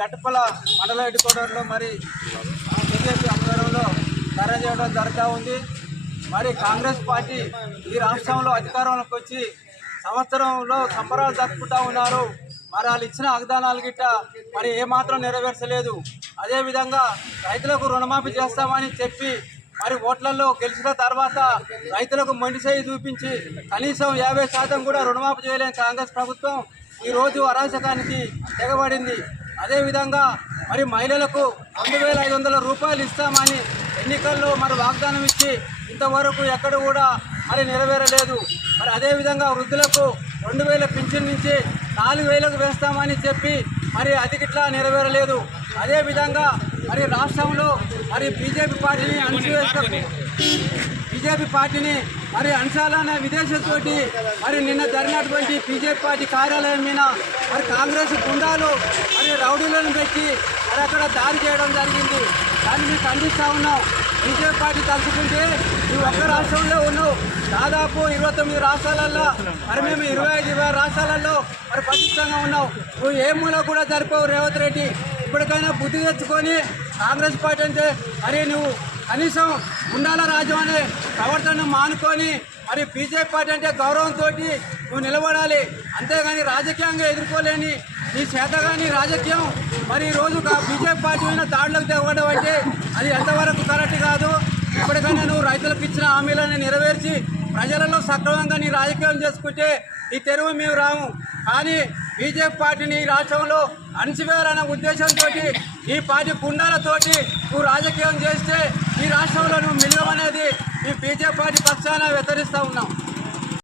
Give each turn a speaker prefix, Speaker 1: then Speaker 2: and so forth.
Speaker 1: కట్టుపల మండల హెడ్ మరి బీజేపీ ఆధ్వర్యంలో ధర చేయడం జరుగుతూ ఉంది. మరి కాంగ్రెస్ పార్టీ ఈ రాష్ట్రంలో అధికారంలోకి వచ్చి సంవత్సరంలో సంబరాలు జరుపుకుంటూ ఉన్నారు. మరి వాళ్ళు ఇచ్చిన వాగ్దానాలు గిట్ట మరి ఏమాత్రం నెరవేర్చలేదు. అదేవిధంగా రైతులకు రుణమాఫీ చేస్తామని చెప్పి మరి ఓట్లలో గెలిచిన తర్వాత రైతులకు మండిసేయి చూపించి కనీసం యాభై శాతం కూడా రుణమాఫీ చేయలేని కాంగ్రెస్ ప్రభుత్వం ఈ రోజు అరాచకానికి తెగబడింది. అదేవిధంగా మరి మహిళలకు రెండు వేల ఐదు వందల రూపాయలు ఇస్తామని ఎన్నికల్లో మరి వాగ్దానం ఇచ్చి ఇంతవరకు ఎక్కడ కూడా మరి నెరవేరలేదు. మరి అదేవిధంగా వృద్ధులకు రెండు వేల పింఛన్ నుంచి నాలుగు వేలకు వేస్తామని చెప్పి మరి అది గిట్లా నెరవేరలేదు. అదేవిధంగా మరి రాష్ట్రంలో మరి బీజేపీ పార్టీని అణచివేస్తూ బీజేపీ పార్టీని మరి అంశాలనే విదేశంతోటి మరి నిన్న జరిగినటువంటి బీజేపీ పార్టీ కార్యాలయం మీద మరి కాంగ్రెస్ గుండాలు మరి రౌడీలను పెట్టి మరి అక్కడ దాడి చేయడం జరిగింది. దాన్ని మేము ఖండిస్తూ ఉన్నాం. బీజేపీ పార్టీ తలుచుకుంటే నువ్వు ఒక్క రాష్ట్రంలో ఉన్నావు. దాదాపు ఇరవై తొమ్మిది రాష్ట్రాలలో మరి మేము ఇరవై ఐదు ఇరవై రాష్ట్రాలలో మరి పటిష్టంగా ఉన్నావు నువ్వు ఏ మూల కూడా సరిపోవు రేవంత్ రెడ్డి. ఇప్పటికైనా బుద్ధి తెచ్చుకొని కాంగ్రెస్ పార్టీ అంటే మరి నువ్వు కనీసం ఉండాల రాజు అనే ప్రవర్తన మానుకొని మరి బీజేపీ పార్టీ అంటే గౌరవంతో నువ్వు నిలబడాలి. అంతేగాని రాజకీయంగా ఎదుర్కోలేని నీ చేతగాని రాజకీయం. మరి ఈ రోజు బీజేపీ పార్టీ మీద దాడులకు తెగడం అంటే అది ఎంతవరకు కరెక్ట్ కాదు? ఇప్పటికైనా నువ్వు రైతులకు ఇచ్చిన హామీలను నెరవేర్చి ప్రజలలో సక్రమంగా నీ రాజకీయం చేసుకుంటే ఈ తెరువు మేము రాము. కానీ బీజేపీ పార్టీని రాష్ట్రంలో అణచివేయాలనే ఉద్దేశంతో ఈ పార్టీ గుండాలతోటి నువ్వు రాజకీయం చేస్తే ఈ రాష్ట్రంలో నువ్వు మిల్లమనేది ఈ బీజేపీ పార్టీ పక్షాన వ్యతిరిస్తూ ఉన్నాం.